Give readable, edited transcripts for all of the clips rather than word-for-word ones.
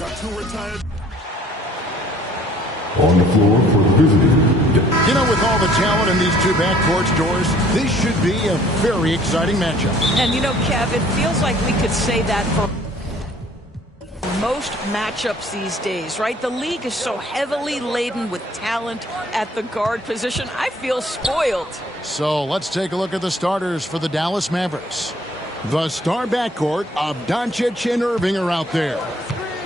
Got two retired. On the floor for the visiting. You know, with all the talent in these two backcourts, Doors, this should be a very exciting matchup. And you know, Kev, it feels like we could say that for most matchups these days, right? The league is so heavily laden with talent at the guard position. I feel spoiled. So let's take a look at the starters for the Dallas Mavericks. The star backcourt of Doncic and Irving are out there.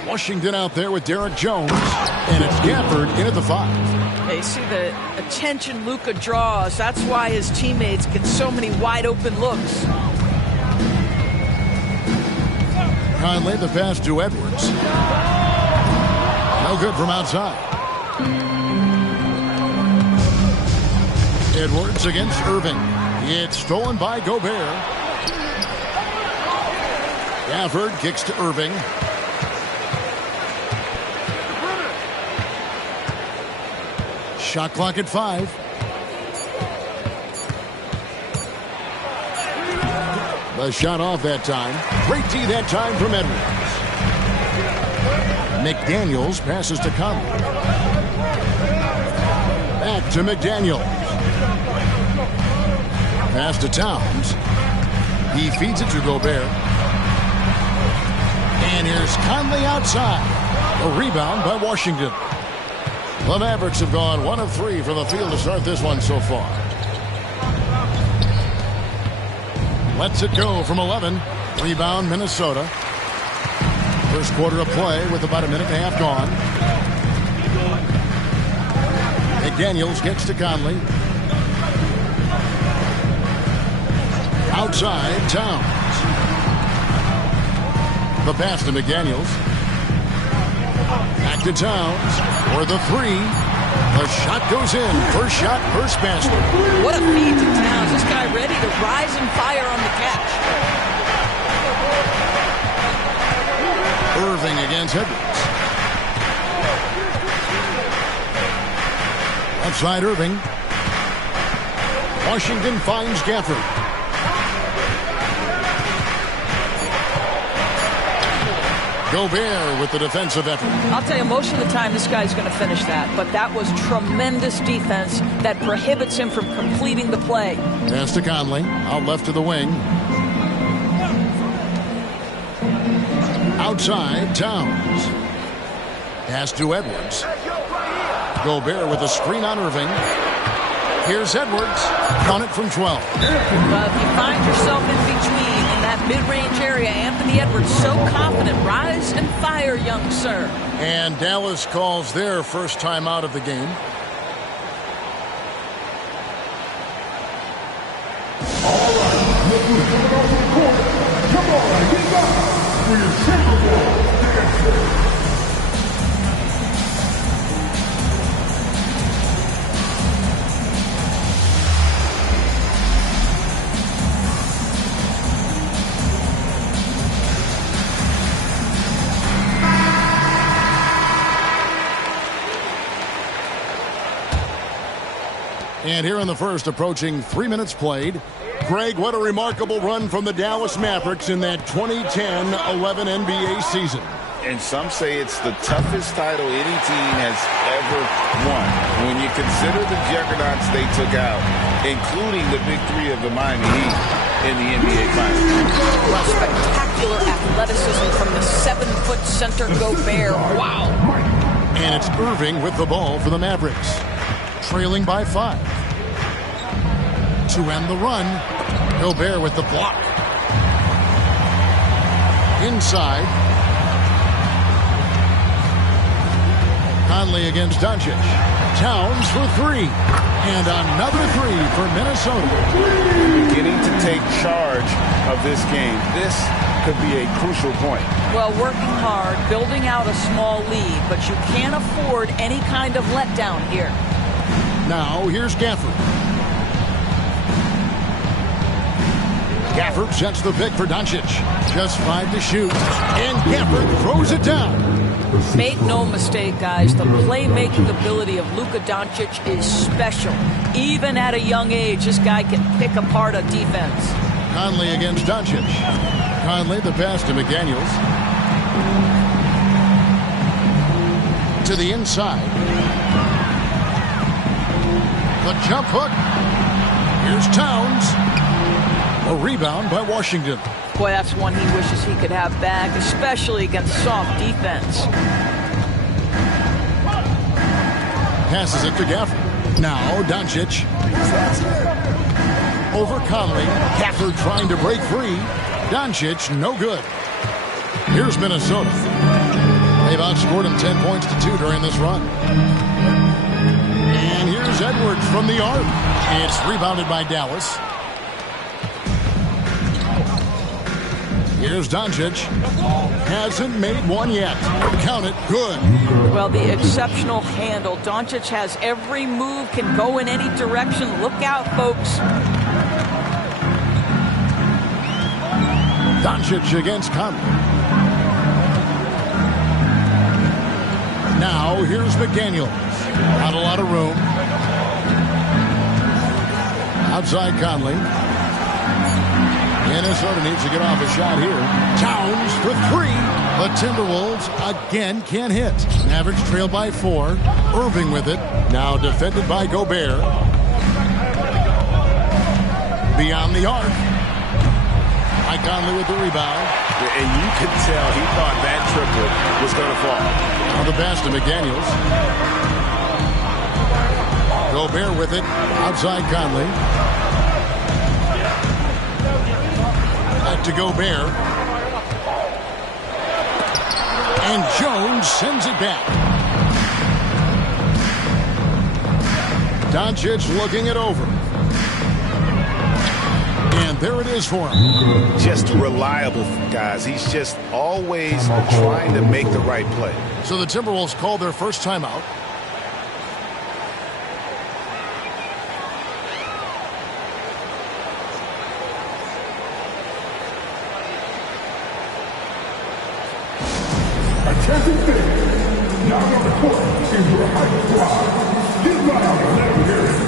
Washington out there with Derek Jones. And it's Gafford in at the 5. They see the attention Luka draws. That's why his teammates get so many wide open looks. Conley, the pass to Edwards. No good from outside. Edwards against Irving. It's stolen by Gobert. Gafford kicks to Irving. Shot clock at 5. The shot off that time. Great D that time from Edwards. McDaniels passes to Conley. Back to McDaniels. Pass to Towns. He feeds it to Gobert. And here's Conley outside. A rebound by Washington. The Mavericks have gone 1 of 3 from the field to start this one so far. Lets it go from 11. Rebound, Minnesota. First quarter of play with about a minute and a half gone. McDaniels gets to Conley. Outside, Towns. The pass to McDaniels. Back to Towns for the 3. The shot goes in. First shot, first basket. What a feed to Towns. This guy ready to rise and fire on the catch. Irving against Edwards. Outside Irving. Washington finds Gafford. Gobert with the defensive effort. I'll tell you, most of the time this guy's going to finish that, but that was tremendous defense that prohibits him from completing the play. Pass to Conley, out left to the wing. Outside, Towns. Pass to Edwards. Gobert with a screen on Irving. Here's Edwards. Count it from 12. Well, if you find yourself in between in that mid-range area, Anthony Edwards so confident. Rise and fire, young sir. And Dallas calls their first time out of the game. All right, let's move on to the court. Come on, get up for your Timberwolves dancer. And here in the first, approaching 3 minutes played. Greg, what a remarkable run from the Dallas Mavericks in that 2010-11 NBA season. And some say it's the toughest title any team has ever won. When you consider the juggernauts they took out, including the big 3 of the Miami Heat in the NBA Finals. Well, spectacular athleticism from the 7-foot center Gobert. Wow. And it's Irving with the ball for the Mavericks. Trailing by 5. To end the run, Gobert with the block. Inside. Conley against Doncic. Towns for 3. And another 3 for Minnesota. Beginning to take charge of this game. This could be a crucial point. Well, working hard, building out a small lead, but you can't afford any kind of letdown here. Now, here's Gafford. Gafford sets the pick for Doncic. Just 5 to shoot. And Gafford throws it down. Make no mistake, guys. The playmaking ability of Luka Doncic is special. Even at a young age, this guy can pick apart a defense. Conley against Doncic. Conley, the pass to McDaniels. To the inside. The jump hook. Here's Towns. A rebound by Washington. Boy, that's one he wishes he could have back, especially against soft defense. Passes it to Gafford. Now Doncic. Over Conley. Gafford trying to break free. Doncic, no good. Here's Minnesota. They've outscored him 10 points to 2 during this run. And here's Edwards from the arc. It's rebounded by Dallas. Here's Doncic. Hasn't made one yet. Count it. Good. Well, the exceptional handle. Doncic has every move, can go in any direction. Look out, folks. Doncic against Conley. Now, here's McDaniels. Not a lot of room. Outside Conley. Minnesota needs to get off a shot here. Towns for 3. The Timberwolves again can't hit. Mavericks trail by 4. Irving with it. Now defended by Gobert. Beyond the arc. Mike Conley with the rebound. And you could tell he thought that triplet was going to fall. Now the pass to McDaniels. Gobert with it. Outside Conley. Back to Gobert. And Jones sends it back. Doncic looking it over. And there it is for him. Just reliable, guys. He's just always trying to make the right play. So the Timberwolves called their first timeout. Attacking finish. Now on the court is your high squad. Get down and let him hear it.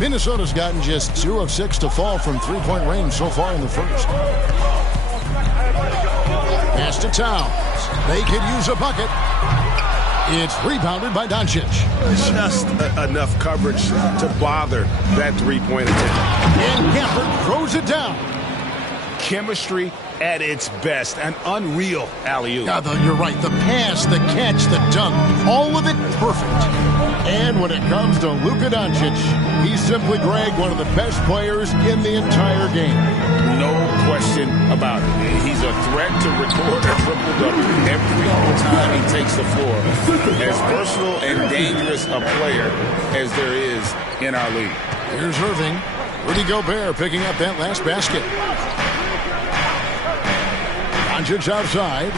Minnesota's gotten just 2 of 6 to fall from three-point range so far in the first. Pass to Towns. They could use a bucket. It's rebounded by Doncic. Just enough coverage to bother that three-point attempt. And Gafford throws it down. Chemistry at its best. An unreal alley-oop. Yeah, you're right. The pass, the catch, the dunk, all of it perfect. And when it comes to Luka Doncic, he's simply, Greg, one of the best players in the entire game. No question about it. He's a threat to record a triple-double every time he takes the floor. As versatile and dangerous a player as there is in our league. Here's Irving. Rudy Gobert picking up that last basket. Doncic outside.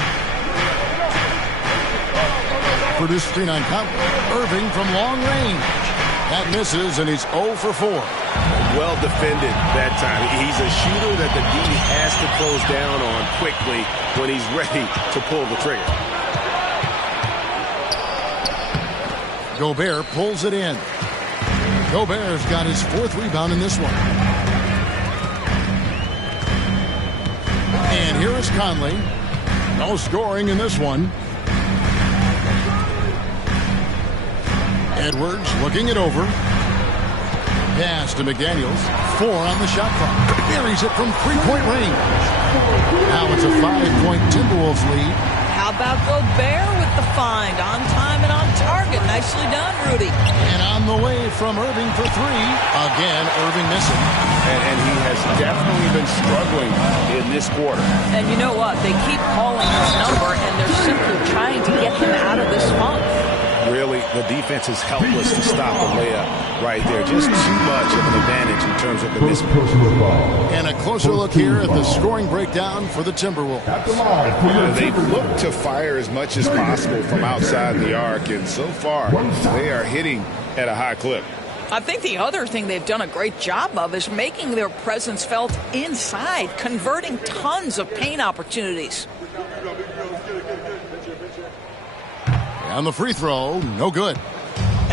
Produced screen on Conley. Irving from long range. That misses, and he's 0 for 4. Well defended that time. He's a shooter that the D has to close down on quickly when he's ready to pull the trigger. Gobert pulls it in. Gobert's got his 4th rebound in this one. And here is Conley. No scoring in this one. Edwards looking it over. pass to McDaniels. 4 on the shot clock. Buries it from three-point range. Now it's a 5-point Timberwolves lead. How about Gobert with the find? On time and on target. Nicely done, Rudy. And on the way from Irving for 3. Again, Irving missing. And he has definitely been struggling in this quarter. And you know what? They keep calling his number, and they're simply trying to get him out of this funk. Really, the defense is helpless to stop the layup right there. Just too much of an advantage in terms of the mismatch. And a closer look here at the scoring breakdown for the Timberwolves. They look to fire as much as possible from outside the arc, and so far they are hitting at a high clip. I think the other thing they've done a great job of is making their presence felt inside, converting tons of paint opportunities. On the free throw, no good.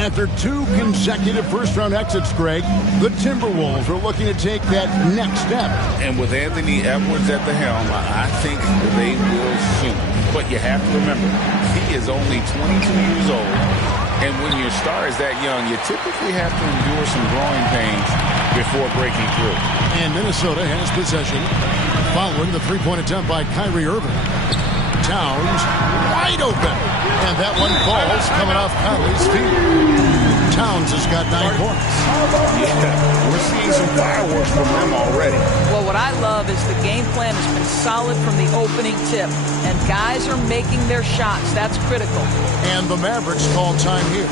After 2 consecutive first-round exits, Greg, the Timberwolves are looking to take that next step. And with Anthony Edwards at the helm, I think they will soon. But you have to remember, he is only 22 years old. And when your star is that young, you typically have to endure some growing pains before breaking through. And Minnesota has possession following the three-point attempt by Kyrie Irving. Towns wide open. And that one falls coming off Kyrie's feet. Towns has got 9 points. Yeah, we're seeing some fireworks from them already. Well, what I love is the game plan has been solid from the opening tip. And guys are making their shots. That's critical. And the Mavericks call time here.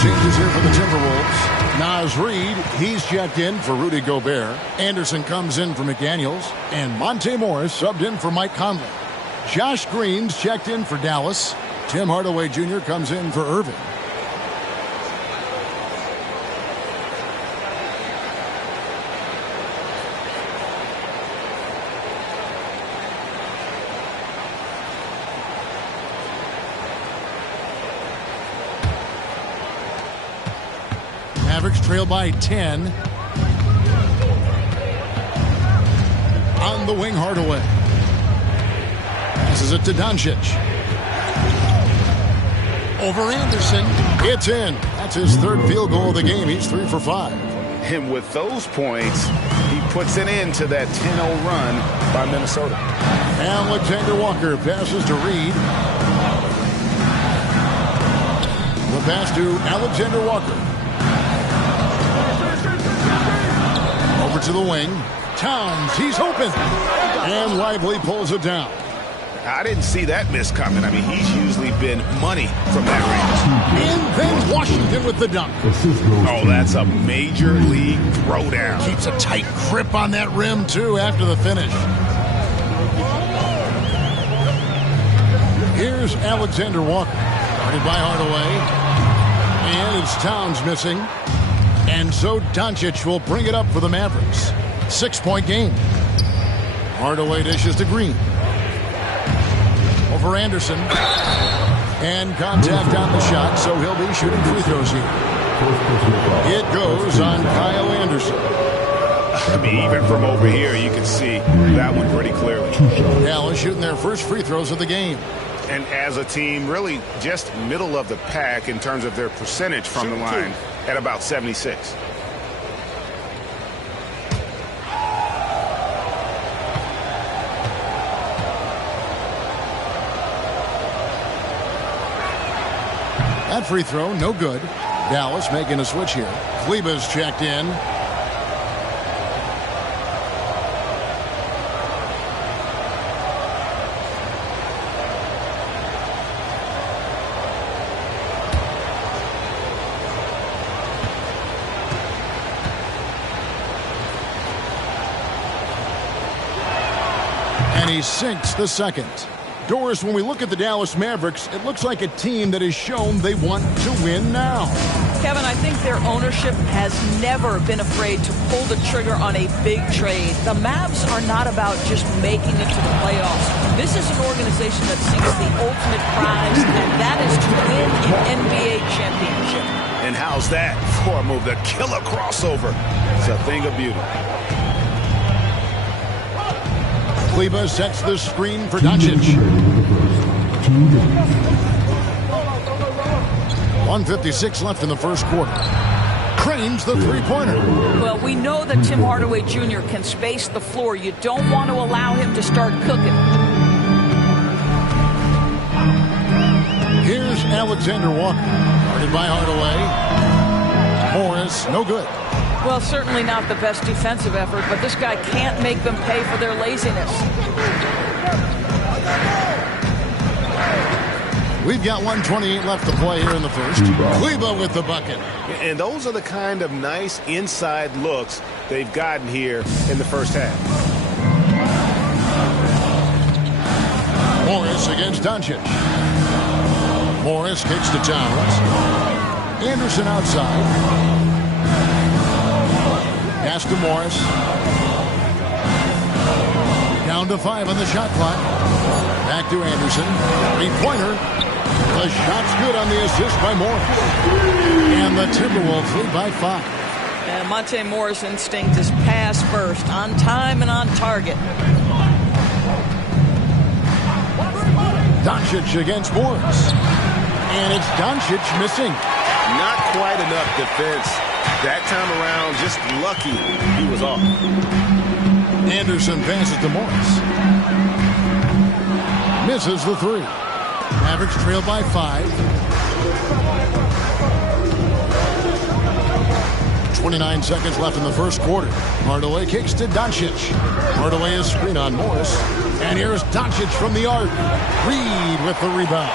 Changes here for the Timberwolves. Naz Reid, he's checked in for Rudy Gobert. Anderson comes in for McDaniels. And Monte Morris subbed in for Mike Conley. Josh Green's checked in for Dallas. Tim Hardaway Jr. comes in for Irving. Mavericks trail by 10. On the wing, Hardaway. Passes it to Doncic. Over Anderson. It's in. That's his 3rd field goal of the game. He's 3 for 5. And with those points, he puts an end to that 10-0 run by Minnesota. Alexander Walker passes to Reed. The pass to Alexander Walker. Over to the wing. Towns, he's open. And Lively pulls it down. I didn't see that miss coming. I mean, he's usually been money from that range. And then Washington with the dunk. Oh, that's a major league throwdown. Keeps a tight grip on that rim, too, after the finish. Here's Alexander Walker. Guarded by Hardaway. And it's Towns missing. And so Doncic will bring it up for the Mavericks. 6-point game. Hardaway dishes to Green. Over Anderson. And contact on the shot, so he'll be shooting free throws here. It goes on Kyle Anderson. I mean, even from over here, you can see that one pretty clearly. Dallas shooting their first free throws of the game. And as a team, really just middle of the pack in terms of their percentage from the line at about 76. That free throw, no good. Dallas making a switch here. Kleba's checked in. And he sinks the second. Doris, when we look at the Dallas Mavericks, it looks like a team that has shown they want to win now. Kevin, I think their ownership has never been afraid to pull the trigger on a big trade. The Mavs are not about just making it to the playoffs. This is an organization that seeks the ultimate prize, and that is to win an NBA championship. And how's that for a move? The killer crossover. It's a thing of beauty. Kleba sets the screen for Doncic. 1:56 left in the first quarter. Cranes the three-pointer. Well, we know that Tim Hardaway Jr. can space the floor. You don't want to allow him to start cooking. Here's Alexander Walker. Guarded by Hardaway. Morris, no good. Well, certainly not the best defensive effort, but this guy can't make them pay for their laziness. We've got 1:28 left to play here in the first. Kleba with the bucket. And those are the kind of nice inside looks they've gotten here in the first half. Morris against Doncic. Morris kicks to Towns. Anderson outside. Pass to Morris. Down to 5 on the shot clock. Back to Anderson. Three-pointer. The shot's good on the assist by Morris. And the Timberwolves lead by 5. And Monte Morris' instinct is pass first, on time and on target. Doncic against Morris. And it's Doncic missing. Not quite enough defense that time around. Just lucky he was off. Anderson passes to Morris. Misses the three. Mavericks trail by 5. 29 seconds left in the first quarter. Hardaway kicks to Doncic. Hardaway is screen on Morris. And here's Doncic from the arc. Reed with the rebound.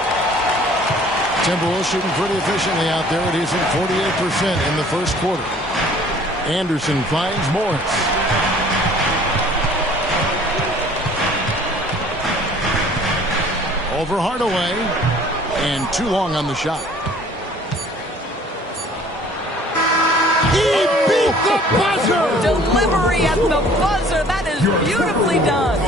Timberwolves shooting pretty efficiently out there. It is at 48% in the first quarter. Anderson finds Morris. Over Hardaway. And too long on the shot. He beat the buzzer! Delivery at the buzzer. That is beautifully done.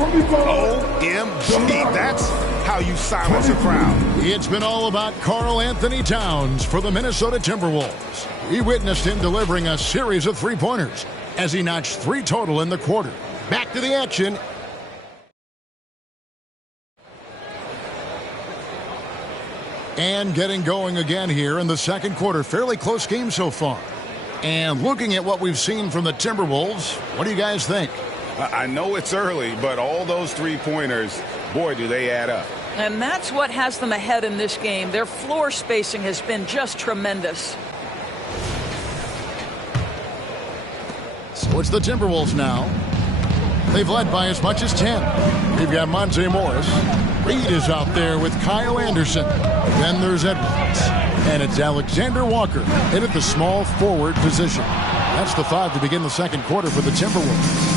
OMG. That's how you silence a crowd. It's been all about Karl Anthony Towns for the Minnesota Timberwolves. We witnessed him delivering a series of three-pointers as he notched 3 total in the quarter. Back to the action. And getting going again here in the second quarter. Fairly close game so far. And looking at what we've seen from the Timberwolves, what do you guys think? I know it's early, but all those three-pointers, boy, do they add up. And that's what has them ahead in this game. Their floor spacing has been just tremendous. So it's the Timberwolves now. They've led by as much as 10. We've got Monte Morris. Reed is out there with Kyle Anderson. Then there's Edwards. And it's Alexander Walker in at the small forward position. That's the 5 to begin the second quarter for the Timberwolves.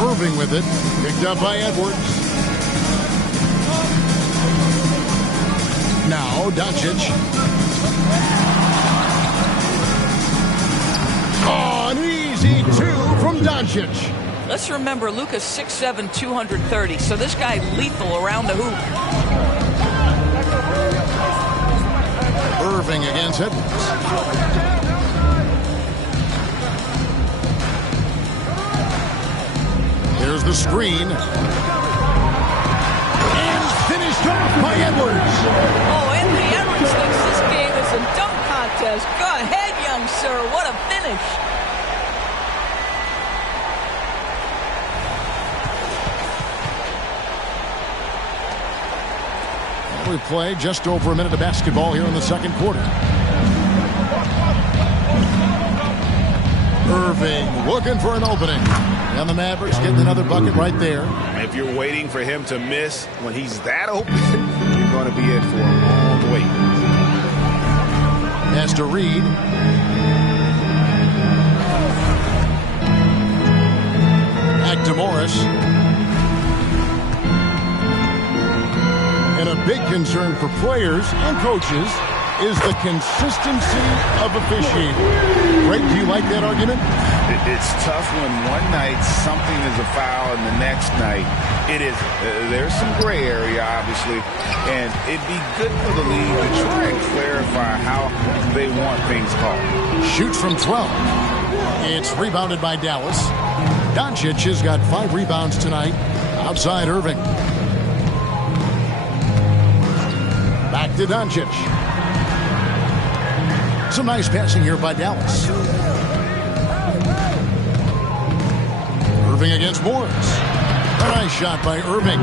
Irving with it. Picked up by Edwards. Now Doncic. Oh, an easy 2 from Doncic. Let's remember, Luka's 6'7", 230, so this guy lethal around the hoop. Irving against Edwards. Here's the screen. And finished off by Edwards. Oh, Anthony Edwards thinks this game is a dunk contest. Go ahead, young sir. What a finish. We play just over a minute of basketball here in the second quarter. Irving looking for an opening. And the Mavericks getting another bucket right there. If you're waiting for him to miss when he's that open, you're going to be in for a long wait. Pass to Reed. Back to Morris. And a big concern for players and coaches is the consistency of officiating. Greg, do you like that argument? It's tough when one night something is a foul and the next night it is. There's some gray area, obviously, and it'd be good for the league to try and clarify how they want things called. Shoots from 12. It's rebounded by Dallas. Doncic has got 5 rebounds tonight outside Irving. Back to Doncic. Some nice passing here by Dallas. Irving against Morris. A nice shot by Irving.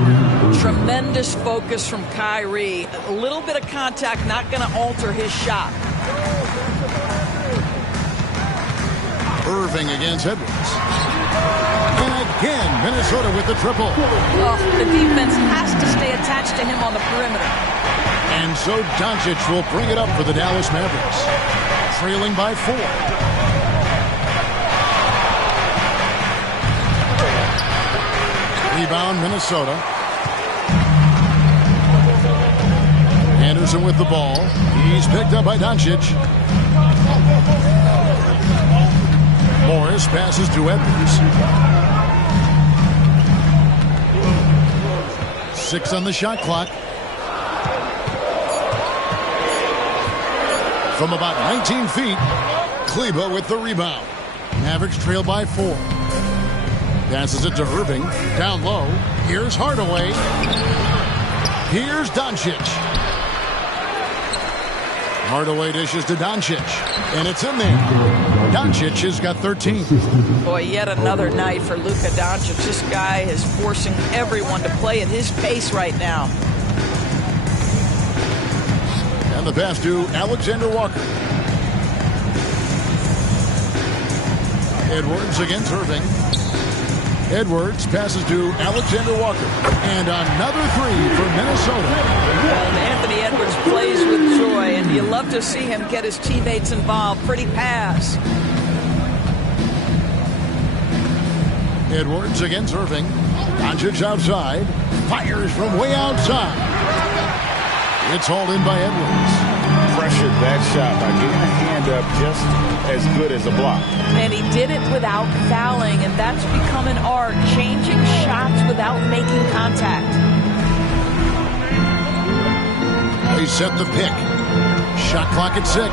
Tremendous focus from Kyrie. A little bit of contact not going to alter his shot. Irving against Edwards. And again, Minnesota with the triple. Oh, the defense has to stay attached to him on the perimeter. And so Doncic will bring it up for the Dallas Mavericks. Trailing by 4. Rebound, Minnesota. Anderson with the ball. He's picked up by Doncic. Morris passes to Edwards. 6 on the shot clock. From about 19 feet, Kleba with the rebound. Mavericks trail by 4. Passes it to Irving. Down low. Here's Hardaway. Here's Doncic. Hardaway dishes to Doncic. And it's in there. Doncic has got 13. Boy, yet another night for Luka Doncic. This guy is forcing everyone to play at his pace right now. And the pass to Alexander Walker. Edwards against Irving. Edwards passes to Alexander Walker. And another 3 for Minnesota. And Anthony Edwards plays with joy, and you love to see him get his teammates involved. Pretty pass. Edwards against Irving. Doncic outside. Fires from way outside. It's hauled in by Edwards. Pressured that shot by getting a hand up just as good as a block. And he did it without fouling, and that's become an art, changing shots without making contact. They set the pick. Shot clock at 6.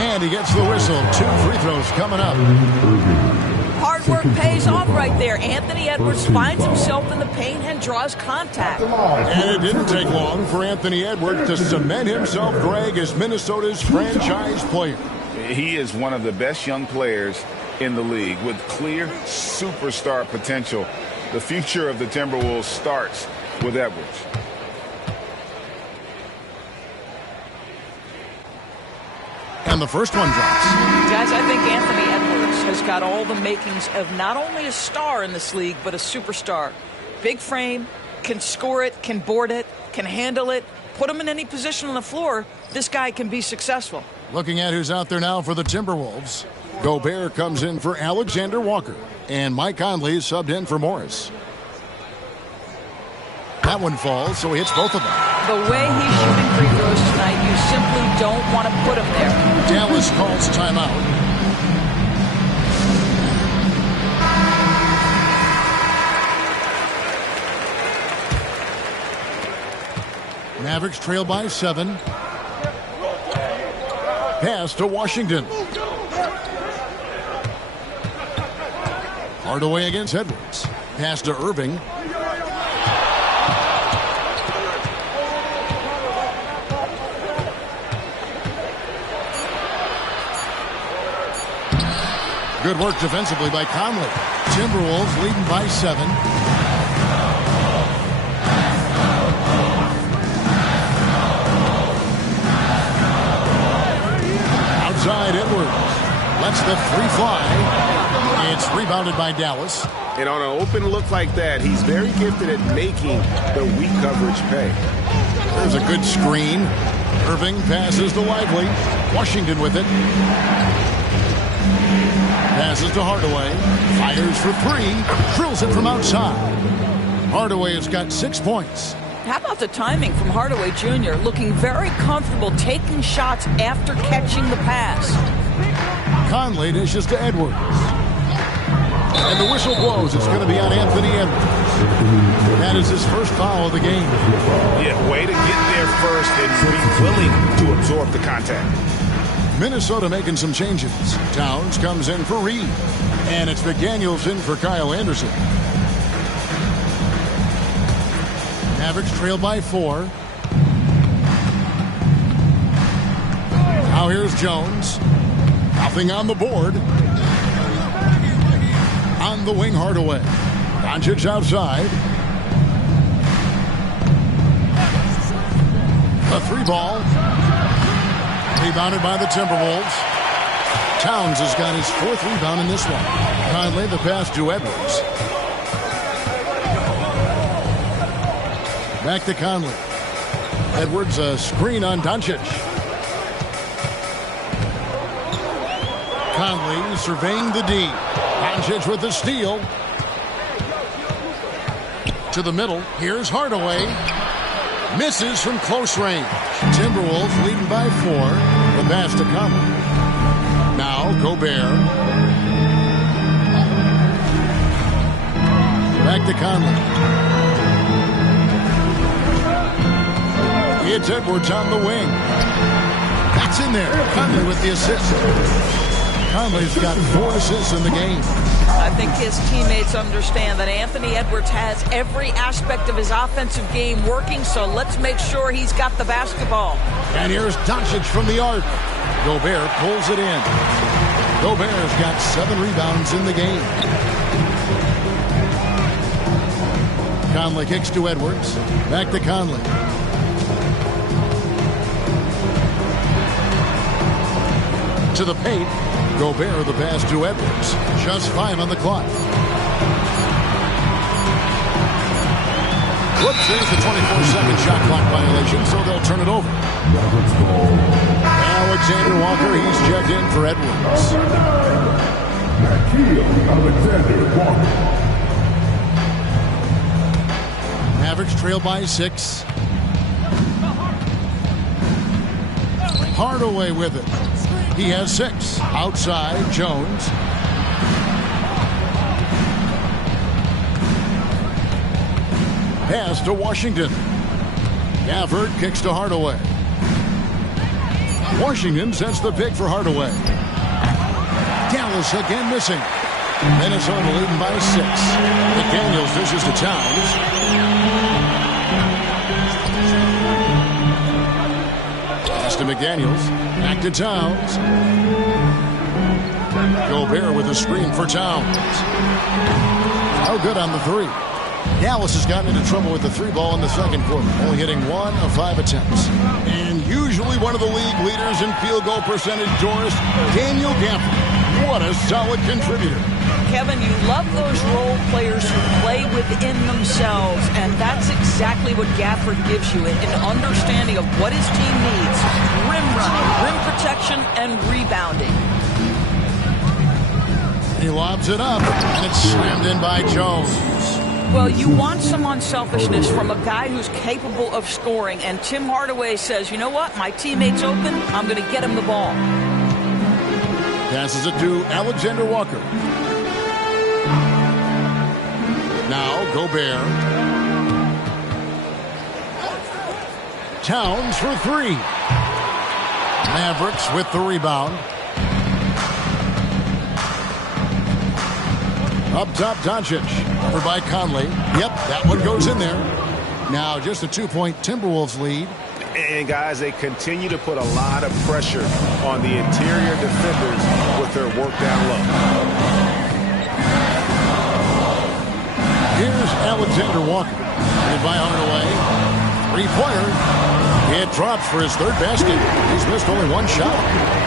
And he gets the whistle. 2 free throws coming up. Hard work pays off right there. Anthony Edwards finds himself in the paint and draws contact. And it didn't take long for Anthony Edwards to cement himself, Greg, as Minnesota's franchise player. He is one of the best young players in the league with clear superstar potential. The future of the Timberwolves starts with Edwards. And the first one drops. Guys, I think Anthony Edwards has got all the makings of not only a star in this league, but a superstar. Big frame, can score it, can board it, can handle it, put him in any position on the floor. This guy can be successful. Looking at who's out there now for the Timberwolves. Gobert comes in for Alexander Walker. And Mike Conley is subbed in for Morris. That one falls, so he hits both of them. The way he's shooting free throws tonight, you simply don't want to put him there. Dallas calls timeout. Mavericks trail by 7. Pass to Washington. Hardaway against Edwards. Pass to Irving. Good work defensively by Conley. Timberwolves leading by 7. Outside Edwards. Lets the 3 fly. It's rebounded by Dallas. And on an open look like that, he's very gifted at making the weak coverage pay. There's a good screen. Irving passes to Lively. Washington with it. Passes to Hardaway. Fires for three. Drills it from outside. Hardaway has got 6 points. How about the timing from Hardaway Jr. looking very comfortable taking shots after catching the pass. Conley dishes to Edwards. And the whistle blows. It's going to be on Anthony Edwards. That is his first foul of the game. Yeah, way to get there first and be willing to absorb the contact. Minnesota making some changes. Towns comes in for Reed. And it's McDaniels in for Kyle Anderson. Mavericks trail by 4. Now here's Jones. Nothing on the board. On the wing, Hardaway. Doncic outside. A 3-ball. Rebounded by the Timberwolves. Towns has got his 4th rebound in this one. Conley the pass to Edwards. Back to Conley. Edwards a screen on Doncic. Conley surveying the D. Doncic with the steal. To the middle. Here's Hardaway. Misses from close range. Timberwolves leading by 4. The pass to Conley. Now Gobert. Back to Conley. It's Edwards on the wing. That's in there. Conley with the assist. Conley's got 4 assists in the game. I think his teammates understand that Anthony Edwards has every aspect of his offensive game working, so let's make sure he's got the basketball. And here's Doncic from the arc. Gobert pulls it in. Gobert's got 7 rebounds in the game. Conley kicks to Edwards. Back to Conley. To the paint. Gobert the pass to Edwards. Just 5 on the clock. Whoops, there's the 24-second shot clock violation, so they'll turn it over. Alexander Walker, he's checked in for Edwards. Alexander Walker. Mavericks trail by 6. Hardaway with it. He has 6. Outside, Jones. Pass to Washington. Gafford kicks to Hardaway. Washington sets the pick for Hardaway. Dallas again missing. Minnesota leading by 6. McDaniels dishes to Towns. Pass to McDaniels. Back to Towns. Gobert with a screen for Towns. Oh, good on the 3. Dallas has gotten into trouble with the 3-ball in the second quarter, only hitting 1 of 5 attempts. And usually one of the league leaders in field goal percentage, Doris, Daniel Gafford. What a solid contributor. Kevin, you love those role players who play within themselves, and that's exactly what Gafford gives you, an understanding of what his team needs. Rim running, rim protection, and rebounding. He lobs it up, and it's slammed in by Jones. Well, you want some unselfishness from a guy who's capable of scoring, and Tim Hardaway says, you know what, my teammate's open, I'm going to get him the ball. Passes it to Alexander Walker. Now Gobert. Towns for 3. Mavericks with the rebound. Up top, Doncic. Covered by Conley. Yep, that one goes in there. Now just a 2-point Timberwolves lead. And guys, they continue to put a lot of pressure on the interior defenders with their work down low. Here's Alexander Walker. Hit by Hardaway. 3-pointer. It drops for his 3rd basket. He's missed only 1 shot.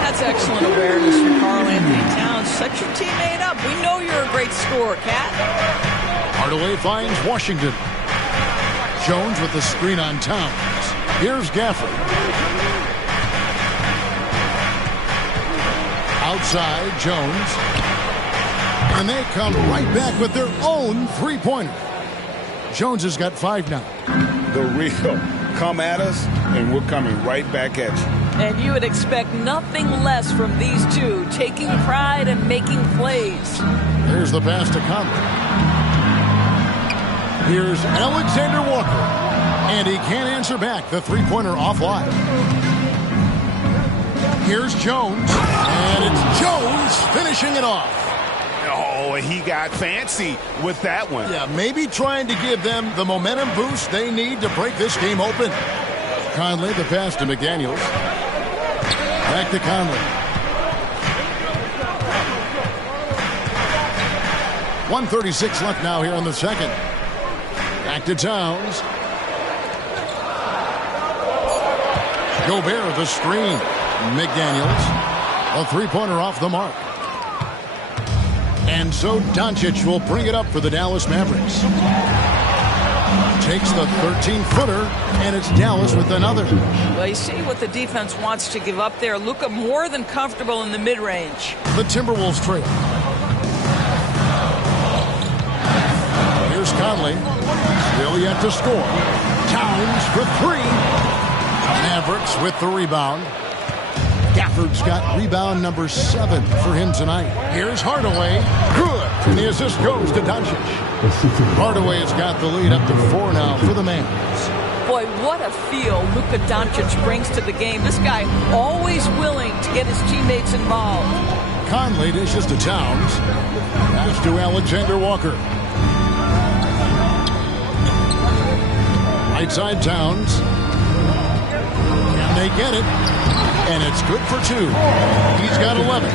That's excellent awareness from Karl Anthony Towns. Set your teammate up. We know you're a great scorer, Cat. Hardaway finds Washington. Jones with the screen on Towns. Here's Gafford. Outside, Jones. And they come right back with their own three-pointer. Jones has got 5 now. The real come at us, and we're coming right back at you. And you would expect nothing less from these two, taking pride and making plays. Here's the pass to Conley. Here's Alexander Walker. And he can't answer back. The three-pointer offline. Here's Jones. And it's Jones finishing it off. Oh, he got fancy with that one. Yeah, maybe trying to give them the momentum boost they need to break this game open. Conley, the pass to McDaniels. Back to Conley. 1:36 left now here in the second. Back to Towns. Gobert, the screen. McDaniels. A three-pointer off the mark. And so Doncic will bring it up for the Dallas Mavericks. Takes the 13-footer, and it's Dallas with another. Well, you see what the defense wants to give up there. Luka more than comfortable in the mid-range. The Timberwolves trail. Here's Conley. Still yet to score. Towns for 3. Mavericks with the rebound. Gafford's got rebound number 7 for him tonight. Here's Hardaway. Good. And the assist goes to Doncic. Hardaway has got the lead up to 4 now for the Mavs. Boy, what a feel Luka Doncic brings to the game. This guy always willing to get his teammates involved. Conley dishes to Towns. Pass to Alexander Walker. Right side Towns. Can they get it? And it's good for 2. He's got 11.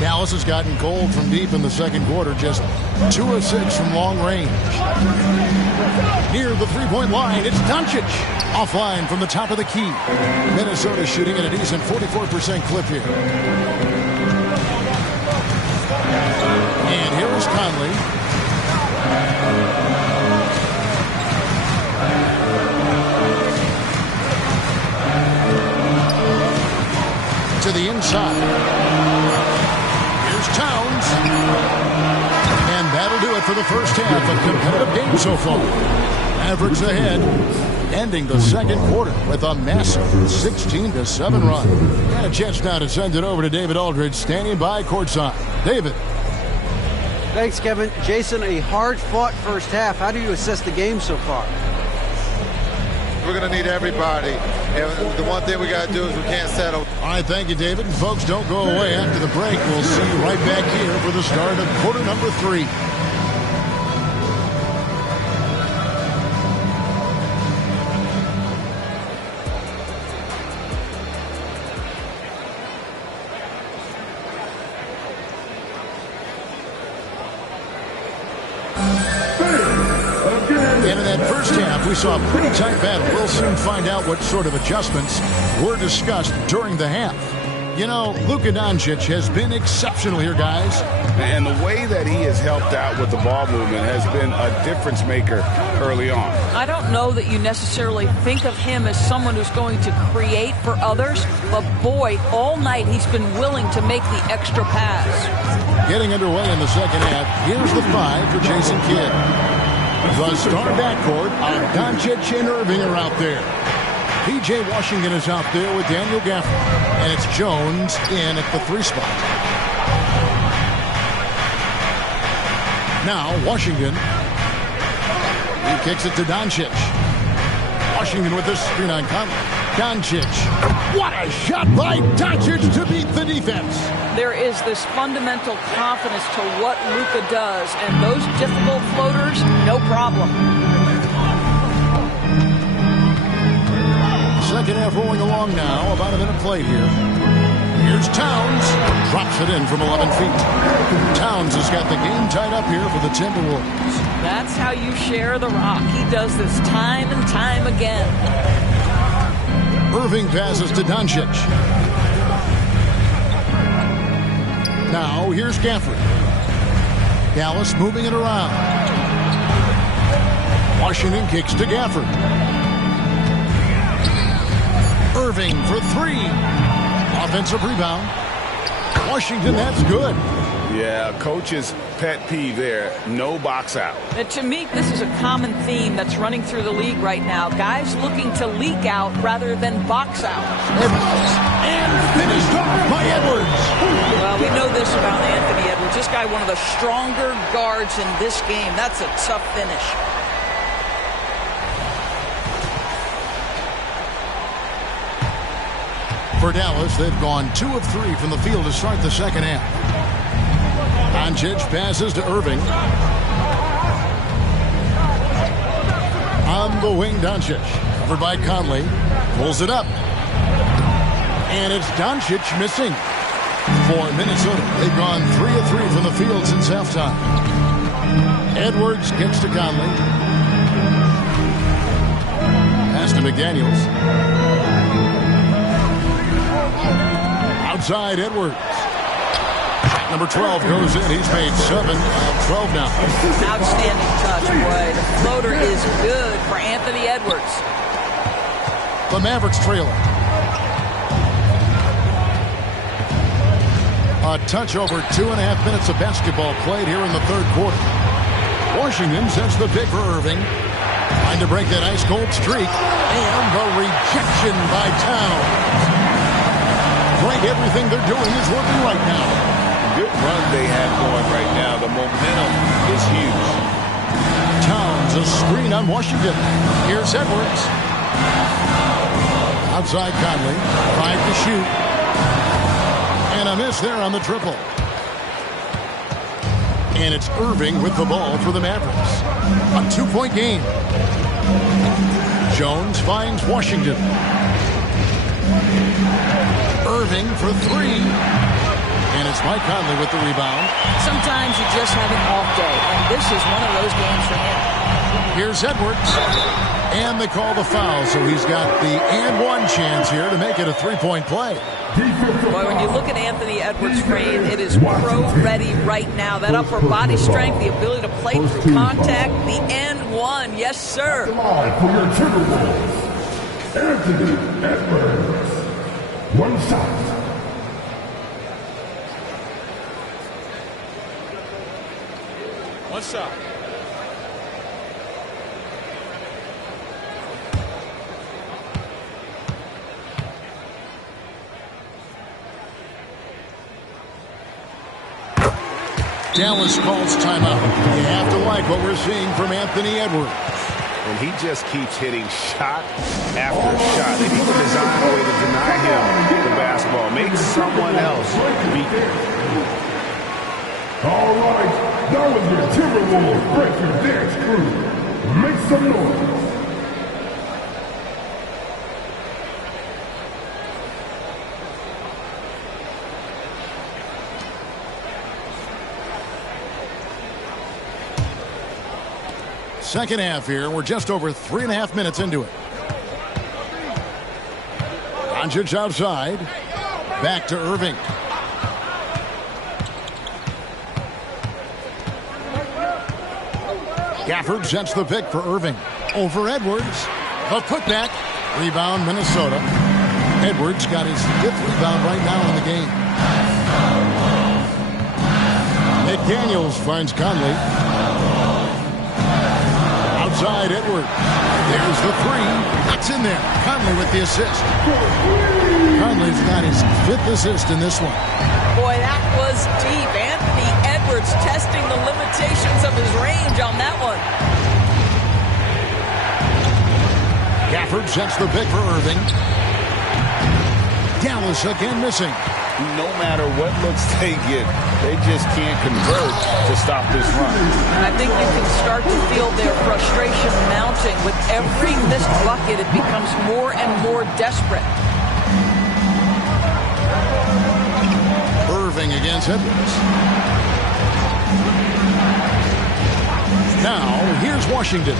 Dallas has gotten cold from deep in the second quarter. Just 2 of 6 from long range. Near the three-point line, it's Doncic. Offline from the top of the key. Minnesota shooting at a decent 44% clip here. And here is Conley. To the inside. Here's Towns. And that'll do it for the first half. A competitive game so far. Mavericks ahead. Ending the second quarter with a massive 16-7 run. And a chance now to send it over to David Aldridge, standing by courtside. David. Thanks, Kevin. Jason, a hard-fought first half. How do you assess the game so far? We're going to need everybody. And the one thing we got to do is we can't settle. All right, thank you, David. And folks, don't go away after the break. We'll see you right back here for the start of quarter number 3. And in that first half, we saw a pretty tight battle. We'll soon find out what sort of adjustments were discussed during the half. You know, Luka Doncic has been exceptional here, guys. And the way that he has helped out with the ball movement has been a difference maker early on. I don't know that you necessarily think of him as someone who's going to create for others, but boy, all night he's been willing to make the extra pass. Getting underway in the second half, here's the 5 for Jason Kidd. The star backcourt of Doncic and Irving are out there. P.J. Washington is out there with Daniel Gafford. And it's Jones in at the 3 spot. Now, Washington. He kicks it to Doncic. Washington with the screen on Conley. Doncic. What a shot by Doncic to beat the defense. There is this fundamental confidence to what Luka does, and those difficult floaters, no problem. Second half rolling along now. About a minute played here. Here's Towns. Drops it in from 11 feet. Towns has got the game tied up here for the Timberwolves. That's how you share the rock. He does this time and time again. Irving passes to Doncic. Now, here's Gafford. Dallas moving it around. Washington kicks to Gafford. Irving for 3. Offensive rebound. Washington, that's good. Yeah, coach's pet peeve there. No box out. And to me, this is a common theme that's running through the league right now. Guys looking to leak out rather than box out. And finished off by Edwards. Well, we know this about Anthony Edwards. This guy, one of the stronger guards in this game. That's a tough finish. For Dallas, they've gone 2 of 3 from the field to start the second half. Doncic passes to Irving. On the wing, Doncic. Covered by Conley. Pulls it up. And it's Doncic missing. For Minnesota, they've gone 3 of 3 from the field since halftime. Edwards gets to Conley. Pass to McDaniels. Outside Edwards. Shot number 12 goes in. He's made 7 of 12 now. Outstanding touch, boy. The floater is good for Anthony Edwards. The Mavericks trailing. A touch over 2.5 minutes of basketball played here in the third quarter. Washington sends the pick for Irving. Trying to break that ice-cold streak. And the rejection by Towns. Right, everything they're doing is working right now. Good run they have going right now. The momentum is huge. Towns, a screen on Washington. Here's Edwards. Outside Conley. 5 to shoot. And a miss there on the triple. And it's Irving with the ball for the Mavericks. A 2-point game. Jones finds Washington. Irving for 3. And it's Mike Conley with the rebound. Sometimes you just have an off day, and this is one of those games for him. Here's Edwards. And they call the foul, so he's got the and one chance here to make it a 3-point play. Boy, when you look at Anthony Edwards' frame, it is pro-ready right now. That upper body strength, the ability to play through contact, the and one. Yes, sir. Live for your Timberwolves, Anthony Edwards. One shot. One shot. Dallas calls timeout. You have to like what we're seeing from Anthony Edwards. And he just keeps hitting shot after shot. They need to design a way to deny him the basketball. Make someone else beat him. All right, that was your Timberwolves Breaker Dance crew. Make some noise. Second half here. We're just over 3.5 minutes into it. Doncic outside. Back to Irving. Gafford sets the pick for Irving. Over Edwards. The putback. Rebound Minnesota. Edwards got his 5th rebound right now in the game. McDaniels finds Conley. Outside Edwards. There's the 3. It's in there. Conley with the assist. Conley's got his 5th assist in this one. Boy, that was deep. Anthony Edwards testing the limitations of his range on that one. Gafford sets the pick for Irving. Dallas again missing. No matter what looks they get, they just can't convert to stop this run. And I think you can start to feel their frustration mounting. With every missed bucket, it becomes more and more desperate. Irving against Edwards. Now, here's Washington.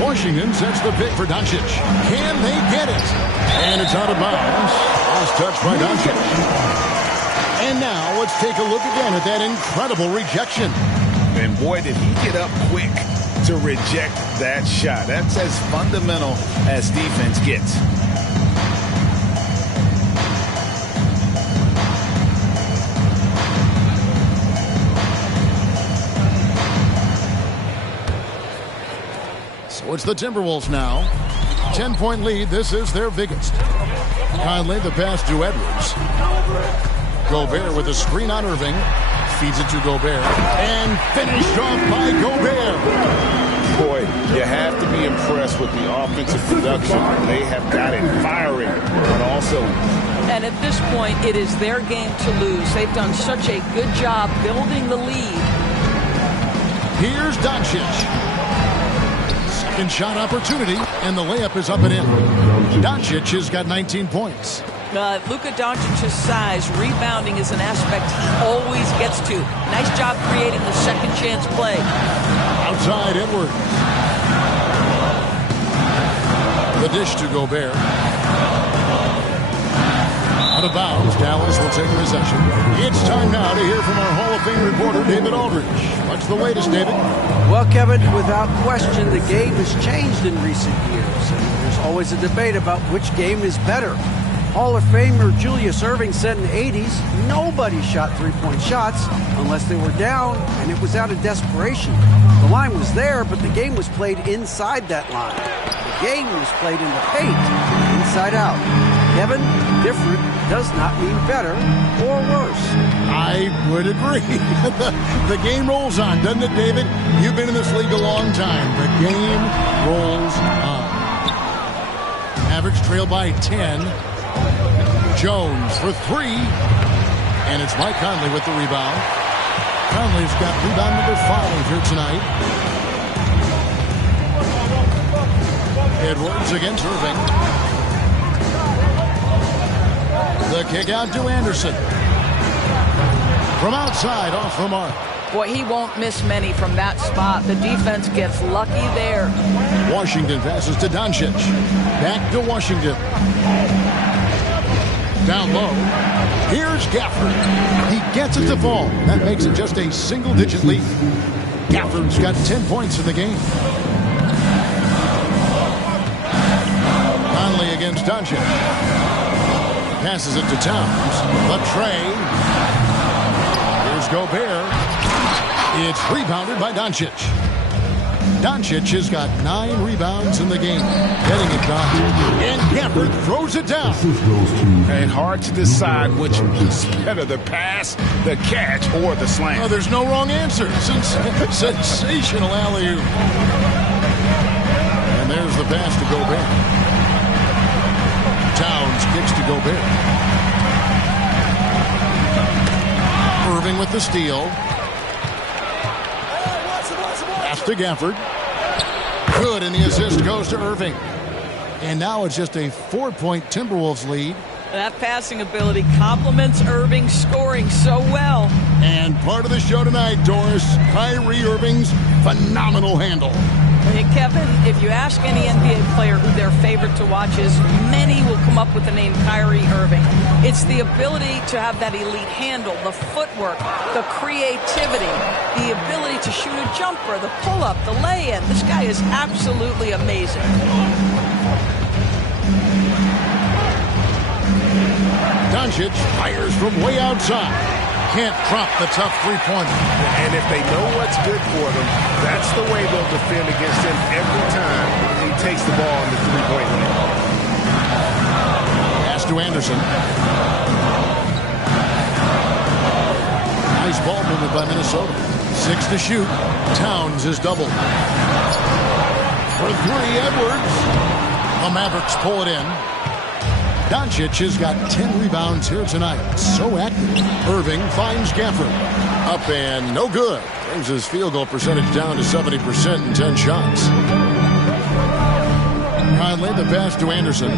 Washington sets the pick for Doncic. Can they get it? And it's out of bounds. Last touch by Doncic. And now let's take a look again at that incredible rejection. And boy, did he get up quick to reject that shot. That's as fundamental as defense gets. So it's the Timberwolves now. 10-point lead. This is their biggest. Conley, the pass to Edwards. Gobert with a screen on Irving. Feeds it to Gobert. And finished off by Gobert. Boy, you have to be impressed with the offensive production. They have got it firing, but also... And at this point, it is their game to lose. They've done such a good job building the lead. Here's Doncic. Second shot opportunity, and the layup is up and in. Doncic has got 19 points. Luka Doncic's size, rebounding is an aspect he always gets to. Nice job creating the second chance play. Outside Edwards. The dish to Gobert. Out of bounds. Dallas will take possession. It's time now to hear from our Hall of Fame reporter, David Aldridge. What's the latest, David? Well, Kevin, without question, the game has changed in recent years. And there's always a debate about which game is better. Hall of Famer Julius Erving said in the 80s, nobody shot three-point shots unless they were down, and it was out of desperation. The line was there, but the game was played inside that line. The game was played in the paint, inside out. Kevin, different does not mean better or worse. I would agree. The game rolls on, doesn't it, David? You've been in this league a long time. The game rolls on. Mavericks trail by 10. Jones for three. And it's Mike Conley with the rebound. Conley's got rebound number 5 here tonight. Edwards against Irving. The kick out to Anderson. From outside, off the mark. Boy, he won't miss many from that spot. The defense gets lucky there. Washington passes to Doncic. Back to Washington. Down low. Here's Gafford. He gets it to fall. That makes it just a single-digit lead. Gafford's got 10 points in the game. Conley against Doncic. Passes it to Towns. The tray. Here's Gobert. It's rebounded by Doncic. Doncic has got 9 rebounds in the game. Getting it done. And Gafford throws it down. And hard to decide which is better, the pass, the catch, or the slam. Oh, there's no wrong answer. Sensational alley-oop. And there's the pass to Gobert. Towns kicks to Gobert. Irving with the steal. Pass to Gafford. Good, and the assist goes to Irving. And now it's just a 4-point Timberwolves lead. That passing ability complements Irving scoring so well. And part of the show tonight, Doris, Kyrie Irving's phenomenal handle. Hey, Kevin, if you ask any NBA player who their favorite to watch is, many will come up with the name Kyrie Irving. It's the ability to have that elite handle, the footwork, the creativity, the ability to shoot a jumper, the pull-up, the lay-in. This guy is absolutely amazing. Doncic fires from way outside. Can't drop the tough three-pointer. And if they know what's good for them, that's the way they'll defend against him every time he takes the ball in the three-point line. Pass to Anderson. Nice ball movement by Minnesota. 6 to shoot. Towns is doubled. For 3, Edwards. The Mavericks pull it in. Doncic has got 10 rebounds here tonight. So active. Irving finds Gafford. Up and no good. Brings his field goal percentage down to 70% in 10 shots. Conley, the pass to Anderson.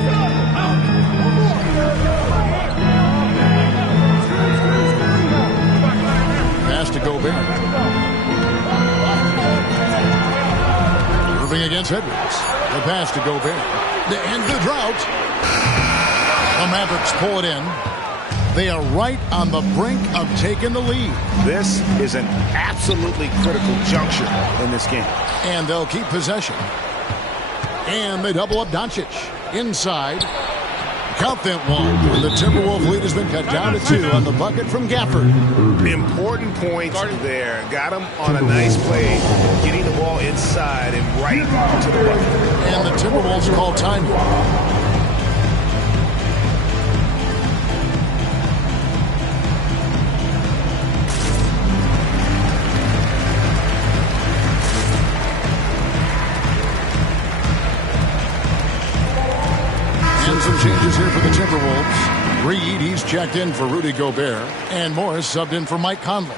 Pass to Gobert. Irving against Edwards. The pass to Gobert. To end the drought. The Mavericks pull it in. They are right on the brink of taking the lead. This is an absolutely critical juncture in this game. And they'll keep possession. And they double up Doncic. Inside. Count that one. The Timberwolves lead has been cut down to 2 on the bucket from Gafford. Important points there. Got him on a nice play, getting the ball inside and right to the bucket. And the Timberwolves call timeout. Some changes here for the Timberwolves. Reed, he's checked in for Rudy Gobert. And Morris subbed in for Mike Conley.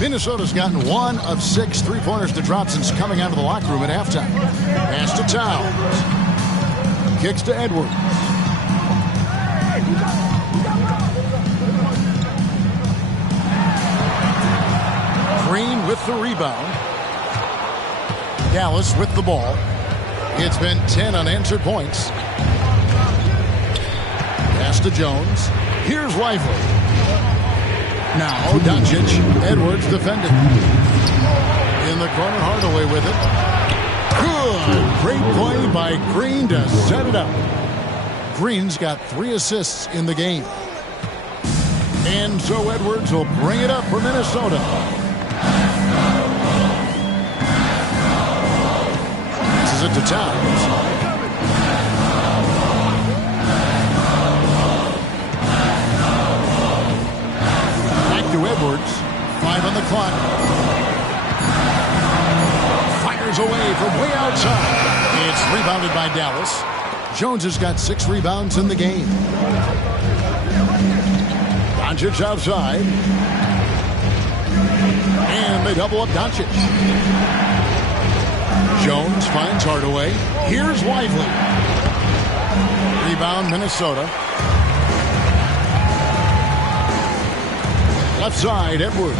Minnesota's gotten 1 of 6 three-pointers to drop since coming out of the locker room at halftime. Pass to Towns. Kicks to Edwards. Green with the rebound. Dallas with the ball. It's been 10 unanswered points. Pass to Jones. Here's Lively. Now, Doncic, Edwards defending. In the corner, Hardaway with it. Good. Great play by Green to set it up. Green's got 3 assists in the game. And so Edwards will bring it up for Minnesota. Passes it to Towns. Edwards, 5 on the clock. Fires away from way outside. It's rebounded by Dallas. Jones has got 6 rebounds in the game. Doncic outside. And they double up Doncic. Jones finds Hardaway. Here's Lively. Rebound Minnesota. Left side, Edwards.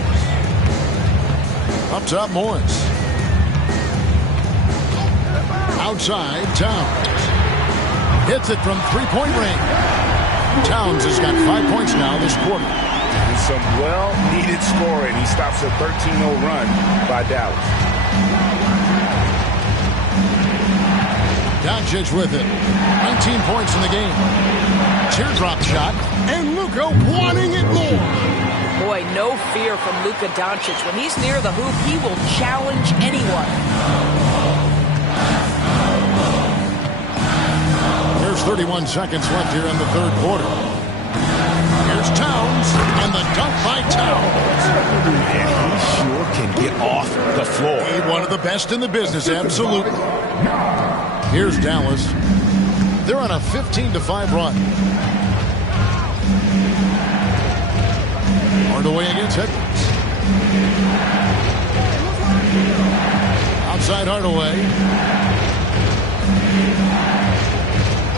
Up top, Morris. Outside, Towns. Hits it from three-point range. Towns has got 5 points now this quarter. And some well-needed scoring. He stops a 13-0 run by Dallas. Doncic with it. 19 points in the game. Teardrop shot. And Luka wanting it more. Boy, no fear from Luka Doncic. When he's near the hoop, he will challenge anyone. There's 31 seconds left here in the third quarter. Here's Towns, and the dunk by Towns. And he sure can get off the floor. One of the best in the business, absolutely. Here's Dallas. They're on a 15-5 run. Hardaway against Edwards. Outside Hardaway.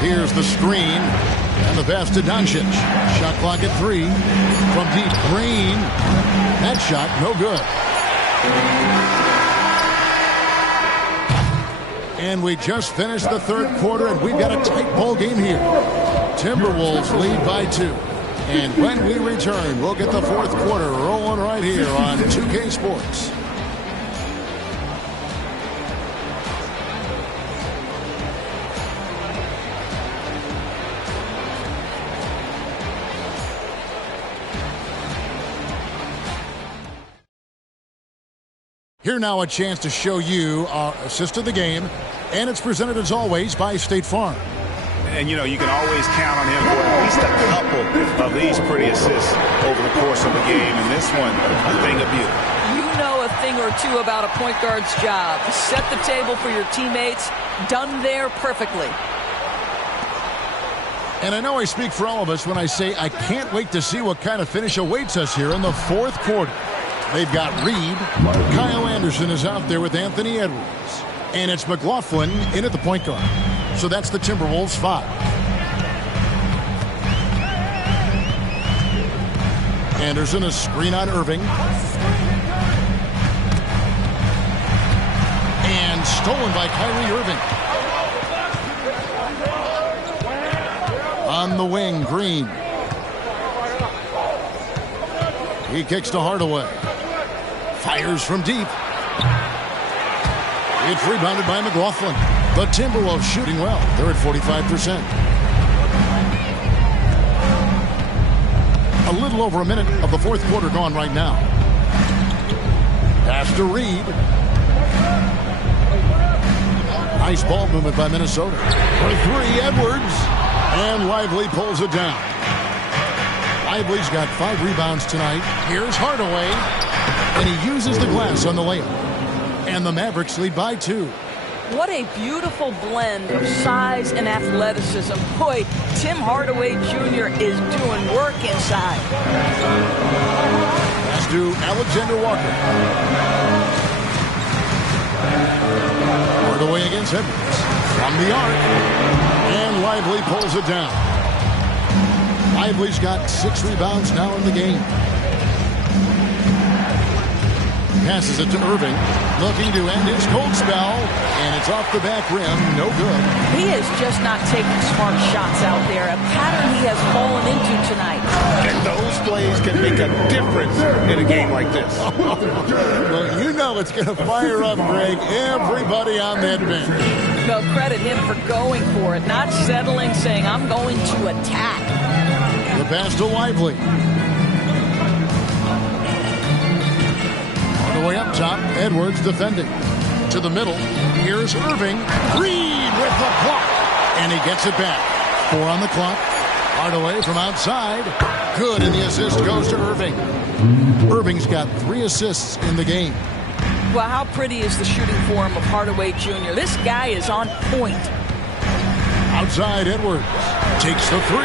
Here's the screen. And the pass to Doncic. Shot clock at 3. From deep, Green. That shot, no good. And we just finished the third quarter, and we've got a tight ball game here. Timberwolves lead by 2. And when we return, we'll get the fourth quarter rolling right here on 2K Sports. Here now a chance to show you our assist of the game, and it's presented as always by State Farm. And, you know, you can always count on him for at least a couple of these pretty assists over the course of the game. And this one, a thing of beauty. You know a thing or two about a point guard's job. Set the table for your teammates. Done there perfectly. And I know I speak for all of us when I say I can't wait to see what kind of finish awaits us here in the fourth quarter. They've got Reed. Kyle Anderson is out there with Anthony Edwards. And it's McLaughlin in at the point guard. So that's the Timberwolves 5. Anderson, a screen on Irving. stolen by Kyrie Irving. On the wing, Green. He kicks to Hardaway. Fires from deep. It's rebounded by McLaughlin. The Timberwolves shooting well. They're at 45%. A little over a minute of the fourth quarter gone right now. Pass to Reed. Nice ball movement by Minnesota. For three, Edwards. And Lively pulls it down. Lively's got 5 rebounds tonight. Here's Hardaway. And he uses the glass on the layup. And the Mavericks lead by 2. What a beautiful blend of size and athleticism. Boy, Tim Hardaway Jr. is doing work inside. Pass to Alexander Walker. Hardaway against Edwards. From the arc. And Lively pulls it down. Lively's got 6 rebounds now in the game. Passes it to Irving. Looking to end his cold spell. And it's off the back rim. No good. He is just not taking smart shots out there. A pattern he has fallen into tonight. And those plays can make a difference in a game like this. Well, you know it's going to fire up, Greg. Everybody on that bench. Well, credit him for going for it. Not settling, saying, I'm going to attack. The pass to Lively. On the way up top, Edwards defending. To the middle, here's Irving. Reed with the block. And he gets it back. 4 on the clock. Hardaway from outside. Good, and the assist goes to Irving. Irving's got 3 assists in the game. Well, how pretty is the shooting form of Hardaway Jr.? This guy is on point. Outside, Edwards takes the 3.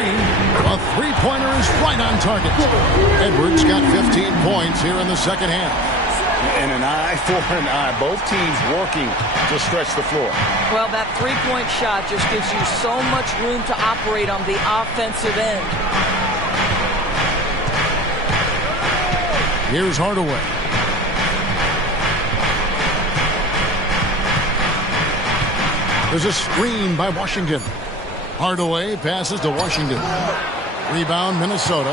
A three-pointer is right on target. Edwards got 15 points here in the second half. And an eye for an eye. Both teams working to stretch the floor. Well, that three-point shot just gives you so much room to operate on the offensive end. Here's Hardaway. There's a screen by Washington. Hardaway passes to Washington. Rebound, Minnesota.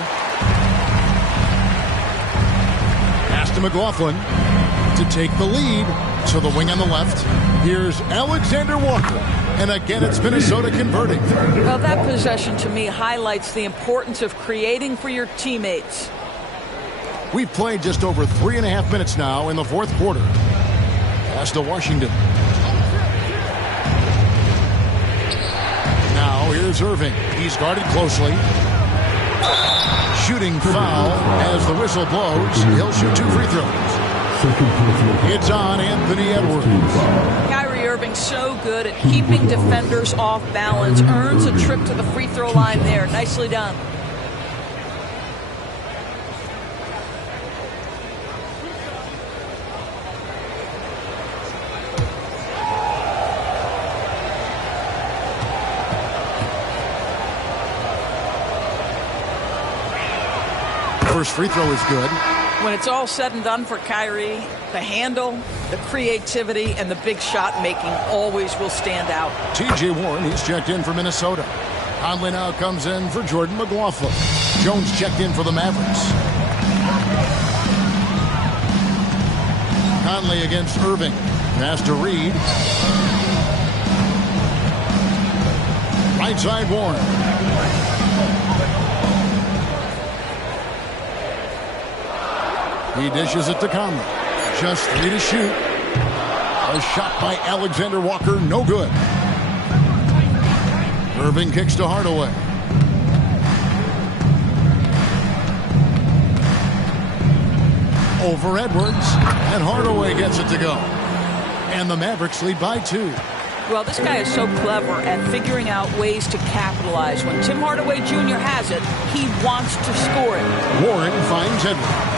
Pass to McLaughlin to take the lead. To the wing on the left. Here's Alexander Walker. And again, it's Minnesota converting. Well, that possession to me highlights the importance of creating for your teammates. We've played just over 3.5 minutes now in the fourth quarter. Pass to Washington. Now here's Irving. He's guarded closely. Shooting foul as the whistle blows. He'll shoot 2 free throws. It's on Anthony Edwards. Kyrie Irving so good at keeping defenders off balance. Earns a trip to the free throw line there. Nicely done. First free throw is good. When it's all said and done for Kyrie, the handle, the creativity, and the big shot making always will stand out. T.J. Warren, he's checked in for Minnesota. Conley now comes in for Jordan McLaughlin. Jones checked in for the Mavericks. Conley against Irving. Pass to Reed. Right side, Warren. He dishes it to Conley. Just 3 to shoot. A shot by Alexander Walker, no good. Irving kicks to Hardaway. Over Edwards, and Hardaway gets it to go. And the Mavericks lead by 2. Well, this guy is so clever at figuring out ways to capitalize. When Tim Hardaway Jr. has it, he wants to score it. Warren finds Edwards.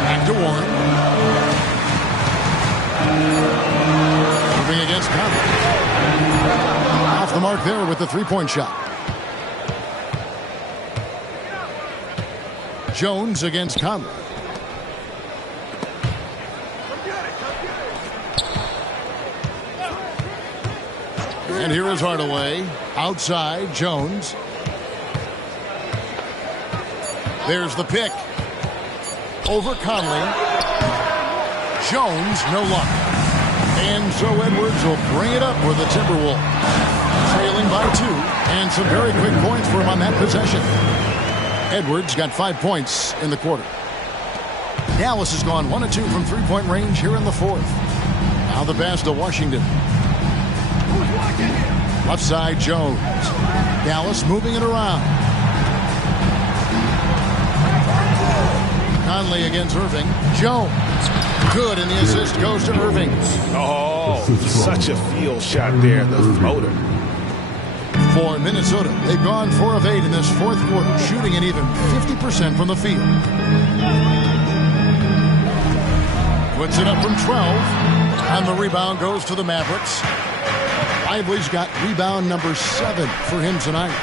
Back to Warren. Moving against Conley. Off the mark there with the three-point shot. Jones against Conley. And here is Hardaway. Outside, Jones. There's the pick. Over Conley. Jones, no luck. And so Edwards will bring it up for the Timberwolves. Trailing by 2. And some very quick points for him on that possession. Edwards got 5 points in the quarter. Dallas has gone 1 of 2 from three-point range here in the fourth. Now the pass to Washington. Left side, Jones. Dallas moving it around. Conley against Irving. Jones. Good, and the assist goes to Irving. Oh, such a field shot there, the floater. For Minnesota, they've gone 4 of 8 in this fourth quarter, shooting an even 50% from the field. Puts it up from 12, and the rebound goes to the Mavericks. Lively's got rebound number 7 for him tonight.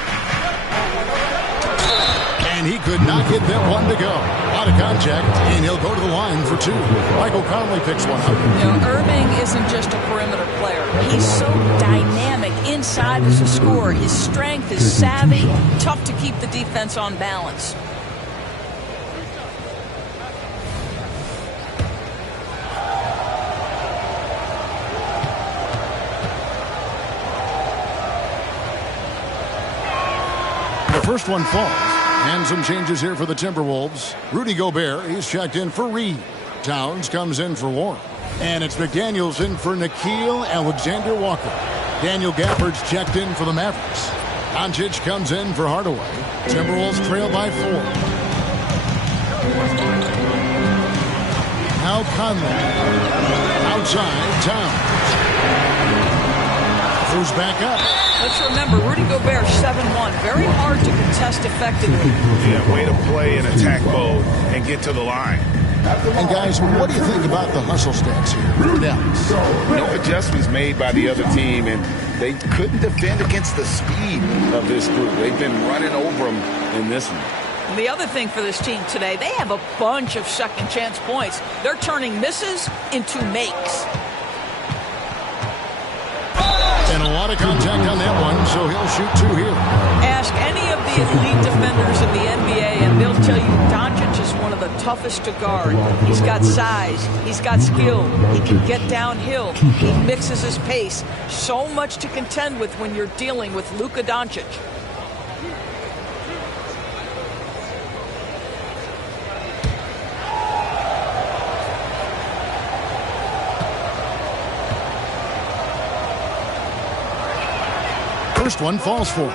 And he could not get that one to go. Out of contact, and he'll go to the line for 2. Michael Conley picks one up. Irving isn't just a perimeter player. He's so dynamic inside as a scorer. His strength, his savvy, tough to keep the defense on balance. The first one falls. And some changes here for the Timberwolves. Rudy Gobert, he's checked in for Reed. Towns comes in for Warren. And it's McDaniels in for Nickeil Alexander-Walker. Daniel Gafford's checked in for the Mavericks. Doncic comes in for Hardaway. Timberwolves trail by 4. Now Conley. Outside, Towns. Who's back up? Let's remember, Rudy Gobert, 7-1. Very hard to contest effectively. Yeah, way to play in attack mode and get to the line. And guys, what do you think about the hustle stats here for Dallas? No adjustments made by the other team, and they couldn't defend against the speed of this group. They've been running over them in this one. And the other thing for this team today, they have a bunch of second chance points. They're turning misses into makes. And a lot of contact on that one, so he'll shoot 2 here. Ask any of the elite defenders in the NBA, and they'll tell you Doncic is one of the toughest to guard. He's got size. He's got skill. He can get downhill. He mixes his pace. So much to contend with when you're dealing with Luka Doncic. First one falls for him.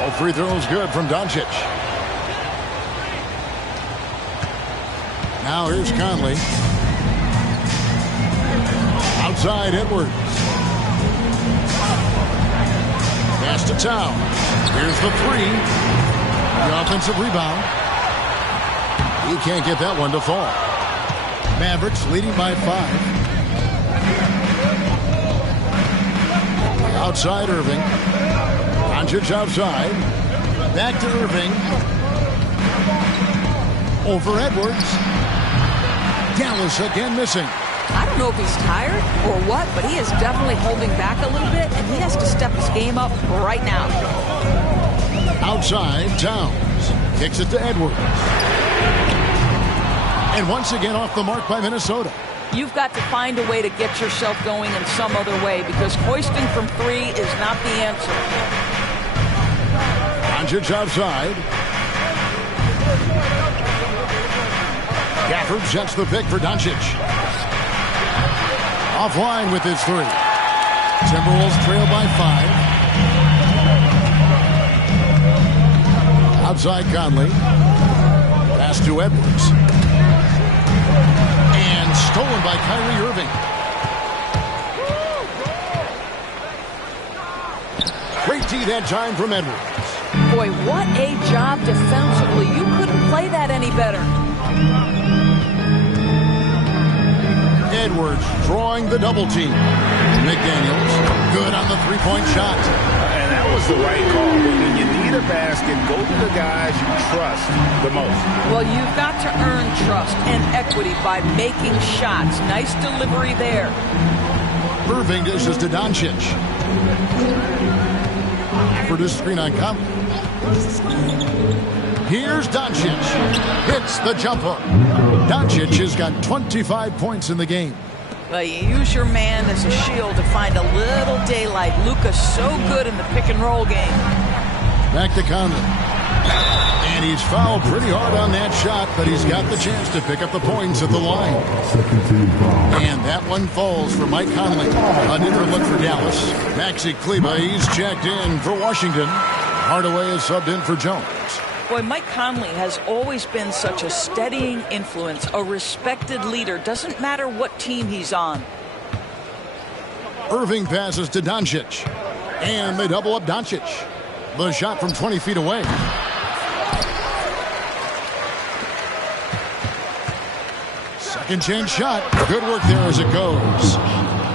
All free throws good from Doncic. Now here's Conley. Outside Edwards. Pass to Towns. Here's the 3. The offensive rebound. He can't get that one to fall. Mavericks leading by 5. Outside Irving. Doncic outside. Back to Irving. Over Edwards. Dallas again missing. I don't know if he's tired or what, but he is definitely holding back a little bit, and he has to step his game up right now. Outside, Towns. Kicks it to Edwards. And once again off the mark by Minnesota. You've got to find a way to get yourself going in some other way, because hoisting from 3 is not the answer. Doncic outside. Gafford sets the pick for Doncic. Offline with his 3. Timberwolves trail by 5. Outside Conley. Pass to Edwards. And stolen by Kyrie Irving. Great D that time from Edwards. Boy, what a job defensively. You couldn't play that any better. Edwards drawing the double team. McDaniels, good on the three-point shot. And that was the right call. When you need a basket, go to the guys you trust the most. Well, you've got to earn trust and equity by making shots. Nice delivery there. Irving dishes to Doncic. For this screen on Conley. Here's Doncic. Hits the jump hook. Doncic has got 25 points in the game. Well, you use your man as a shield to find a little daylight. Luka's so good in the pick-and-roll game. Back to Conley. And he's fouled pretty hard on that shot, but he's got the chance to pick up the points at the line. And that one falls for Mike Conley. A different look for Dallas. Maxi Kleber, he's checked in for Washington. Hardaway is subbed in for Jones. Boy, Mike Conley has always been such a steadying influence, a respected leader. Doesn't matter what team he's on. Irving passes to Doncic. And they double up Doncic. The shot from 20 feet away. Second chance shot. Good work there as it goes.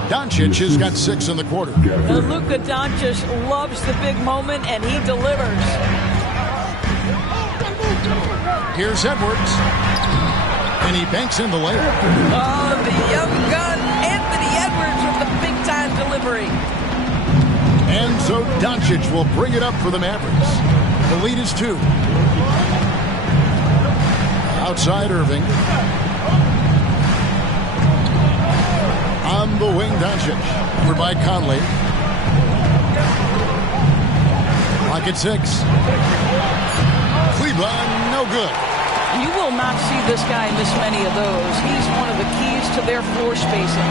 Doncic has got 6 in the quarter. Luka Doncic loves the big moment, and he delivers. Here's Edwards. And he banks in the layup. Oh, the young gun, Anthony Edwards with the big-time delivery. And so Doncic will bring it up for the Mavericks. The lead is 2. Outside Irving. On the wing, Doncic. Over by Conley. Clock at 6. Cleveland, no good. You will not see this guy miss many of those. He's one of the keys to their floor spacing.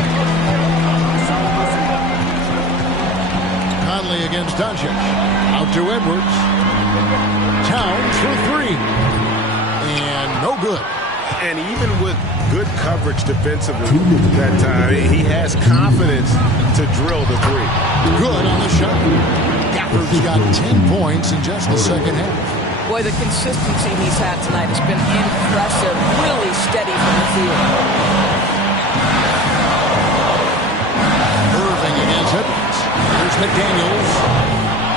Conley against Doncic. Out to Edwards. Towns for 3. And no good. And even with good coverage defensively that time, he has confidence to drill the 3. Good on the shot. Gafford's got 10 points in just the second half. Boy, the consistency he's had tonight has been impressive. Really steady from the field. Irving against Edwards. Here's McDaniels.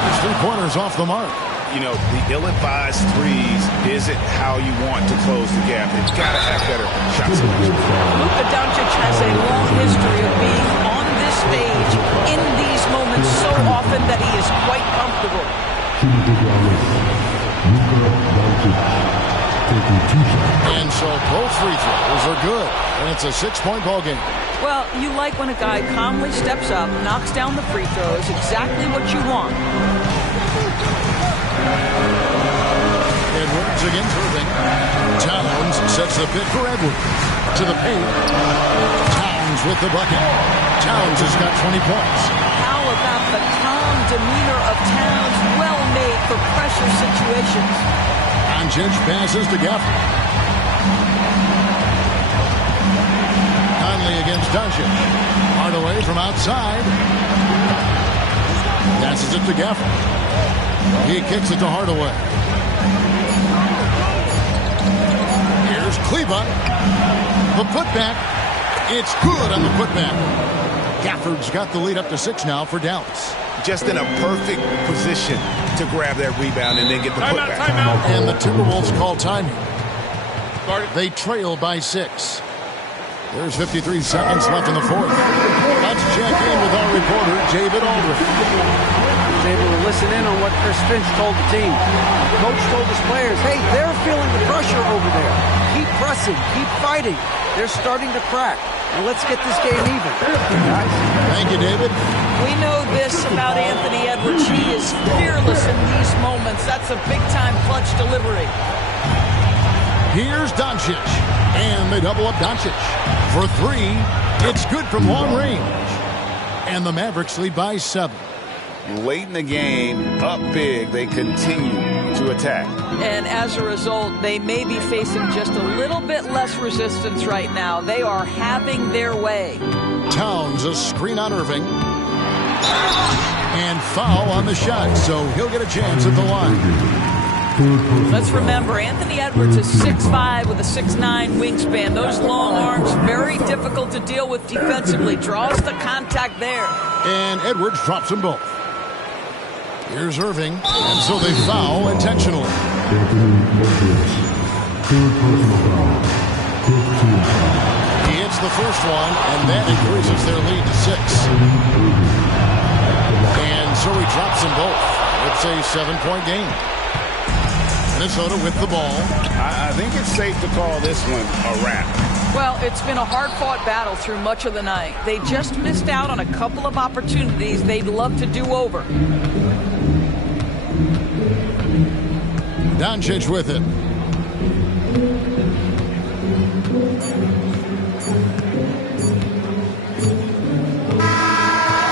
His 3-pointers off the mark. You know, the ill-advised threes isn't how you want to close the gap. It's got to have better shot selection. Luka Doncic has a long history of being on this stage in these moments so often that he is quite comfortable. And so both free throws are good. And it's a 6-point ball game. Well, you like when a guy calmly steps up, knocks down the free throws, exactly what you want. Edwards against Irving. Towns sets the pick for Edwards. To the paint. Towns with the bucket. Towns has got 20 points. How about the calm demeanor of Towns? Well made for pressure situations. Doncic passes to Gafford. Conley against Doncic. Hardaway from outside. Passes it to Gafford. He kicks it to Hardaway. Here's Kleber. The putback. It's good on the putback. Gafford's got the lead up to 6 now for Dallas. Just in a perfect position to grab that rebound and then get the putback. And the Timberwolves call timing. They trail by 6. There's 53 seconds left in the 4th. Let's check in with our reporter, David Aldridge. Was able to listen in on what Chris Finch told the team. Coach told his players, hey, they're feeling the pressure over there. Keep pressing, keep fighting. They're starting to crack. And let's get this game even. Guys. Thank you, David. We know this about Anthony Edwards. He is fearless in these moments. That's a big-time clutch delivery. Here's Doncic. And they double up Doncic. For 3, it's good from long range. And the Mavericks lead by 7. Late in the game, up big, they continue to attack. And as a result, they may be facing just a little bit less resistance right now. They are having their way. Towns, a screen on Irving. And foul on the shot, so he'll get a chance at the line. Let's remember, Anthony Edwards is 6'5" with a 6'9" wingspan. Those long arms, very difficult to deal with defensively. Draws the contact there. And Edwards drops them both. Here's Irving, and so they foul intentionally. He hits the first one, and that increases their lead to 6. And so he drops them both. It's a 7-point game. Minnesota with the ball. I think it's safe to call this one a wrap. Well, it's been a hard-fought battle through much of the night. They just missed out on a couple of opportunities they'd love to do over. Doncic with it.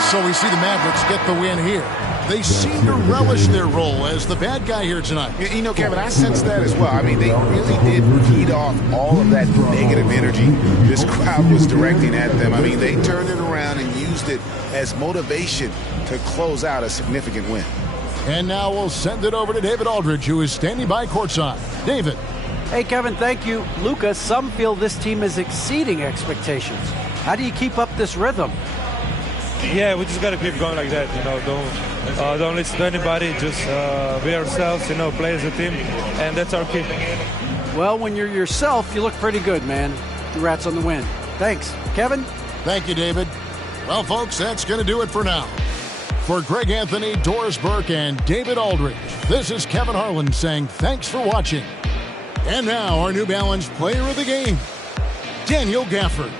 So we see the Mavericks get the win here. They seem to relish their role as the bad guy here tonight. You know, Kevin, I sense that as well. I mean, they really did feed off all of that negative energy this crowd was directing at them. I mean, they turned it around and used it as motivation to close out a significant win. And now we'll send it over to David Aldridge, who is standing by courtside. David. Hey, Kevin, thank you. Luka, some feel this team is exceeding expectations. How do you keep up this rhythm? Yeah, we just got to keep going like that. You know, don't listen to anybody. Just be ourselves. You know, play as a team, and that's our key. Well, when you're yourself, you look pretty good, man. Congrats on the win. Thanks, Kevin. Thank you, David. Well, folks, that's going to do it for now. For Greg Anthony, Doris Burke, and David Aldridge, this is Kevin Harlan saying thanks for watching. And now our New Balance Player of the Game, Daniel Gafford.